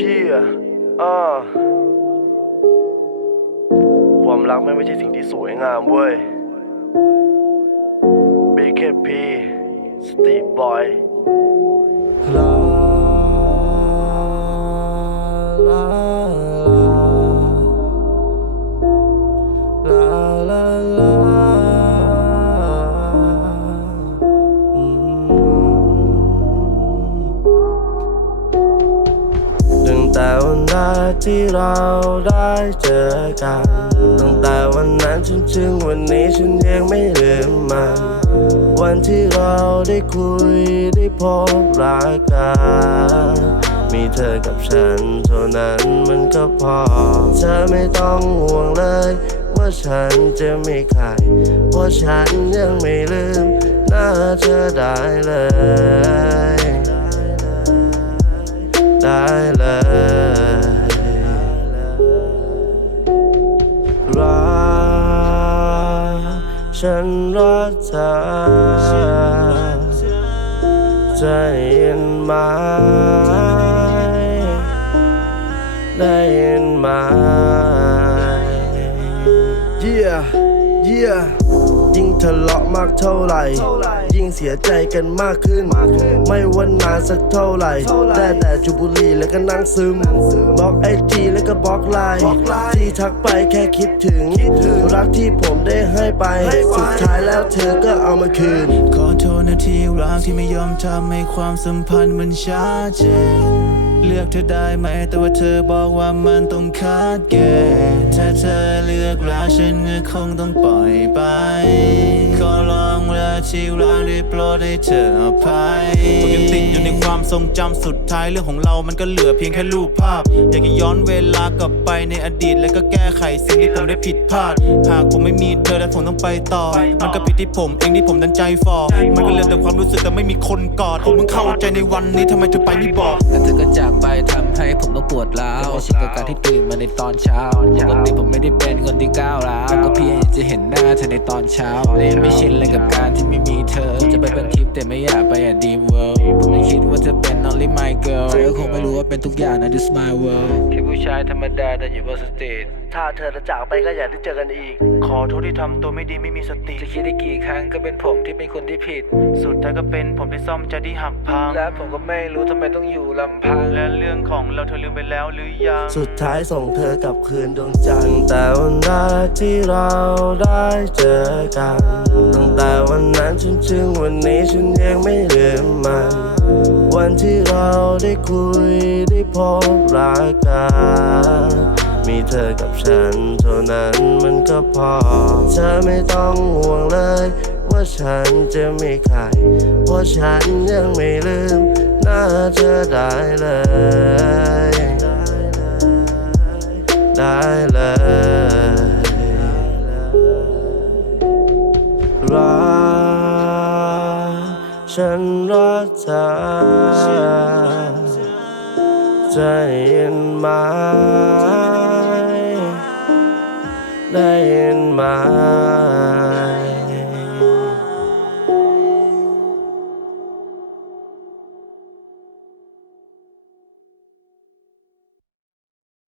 เชี่ยอ่าความรักไม่ไม่ใช่สิ่งที่สวยงามเว้ย BKP Steve Boy ลาลา ที่เราได้เจอกัน ตั้งแต่วันนั้นจนถึงวันนี้ฉันยังไม่ลืมมัน วันที่เราได้คุยได้พบรักกัน มีเธอกับฉันเท่านั้นมันก็พอ เธอไม่ต้องห่วงเลย ว่าฉันจะไม่ใครเพราะฉันยังไม่ลืมหน้าเธอได้เลย ได้เลย ฉันรักเธอจะยินไหมได้ยินไหม Yeah Yeah ยิ่งทะเลาะมากเท่าไหร่ ยิ่งเสียใจกันมากขึ้น ไม่ว่านานสักเท่าไหร่ แต่แต่จุบุรีแล้วก็นั่งซึมบล็อกไอจีแล้วก็บล็อกไลน์ที่ทักไปแค่คิดถึง รักที่ผมได้ให้ไป สุดท้ายแล้วเธอก็เอามาคืน ขอโทษนะที่รักที่ไม่ยอมทำให้ความสัมพันธ์มันชัดเจน เลือกเธอได้ไหม แต่ว่าเธอบอกว่ามันต้องคาดเกนถ้าเธอเลือกรักฉันก็คงต้องปล่อยไปขอร้อง ที่รักได้โปรดให้เธออภัยผมยังติดอยู่ในความทรงจำสุดท้ายเรื่องของเรามันก็เหลือเพียงแค่รูปภาพ อยากจะย้อนเวลากลับไปในอดีต แล้วก็แก้ไขสิ่งที่ผมได้ผิดพลาด หากผมไม่มีเธอและผมต้องไปต่อ มันก็ผิดที่ผมเองที่ผมดันใจฟอมันก็เหลือแต่ความรู้สึกแต่ไม่มีคนกอด ผมเพิ่งเข้าใจในวันนี้ทำไมเธอไปไม่บอกแต่เธอก็จากไปทำให้ผมต้องปวดร้าวไม่ใช่กับการที่ตื่นมาในตอนเช้าปกติผมไม่ได้เป็นคนที่ก้าวร้าวก็เพียงจะเห็นหน้าเธอในตอนเช้าแลยไม่ชินเลยกับการที่ไม่มีเธอ จะไปเป็นทิปแต่ไม่อยากไปอะดีตเวิลด์ผมไม่คิดว่าจะเป็น only my girl เธอคงไม่รู้ว่าเป็นทุกอย่างนะ this my world ผู้ชายธรรมดาเดินอยู่บนสเตจถ้าเธอจะจากไปก็อย่าได้เจอกันอีก ขอโทษที่ทำตัวไม่ดีไม่มีสติ จะคิดได้กี่ครั้งก็เป็นผมที่เป็นคนที่ผิด สุดท้ายก็เป็นผมที่ซ่อมใจที่หักพัง และผมก็ไม่รู้ทำไมต้องอยู่ลำพัง และเรื่องของเราเธอลืมไปแล้วหรือยัง สุดท้ายส่งเธอกลับคืนดวงจันทร์ แต่วันแรกที่เราได้เจอกัน ตั้งแต่วันนั้นจนถึงวันนี้ฉันยังไม่ลืมมัน วันที่เราได้คุยได้พบรักกันมีเธอกับฉันเท่านั้นมันก็พอ เธอไม่ต้องห่วงเลย ว่าฉันจะไม่ใคร เพราะฉันยังไม่ลืมหน้าเธอได้เลย ได้เลย ฉันรักเธอจะยินไหมได้ยินไหม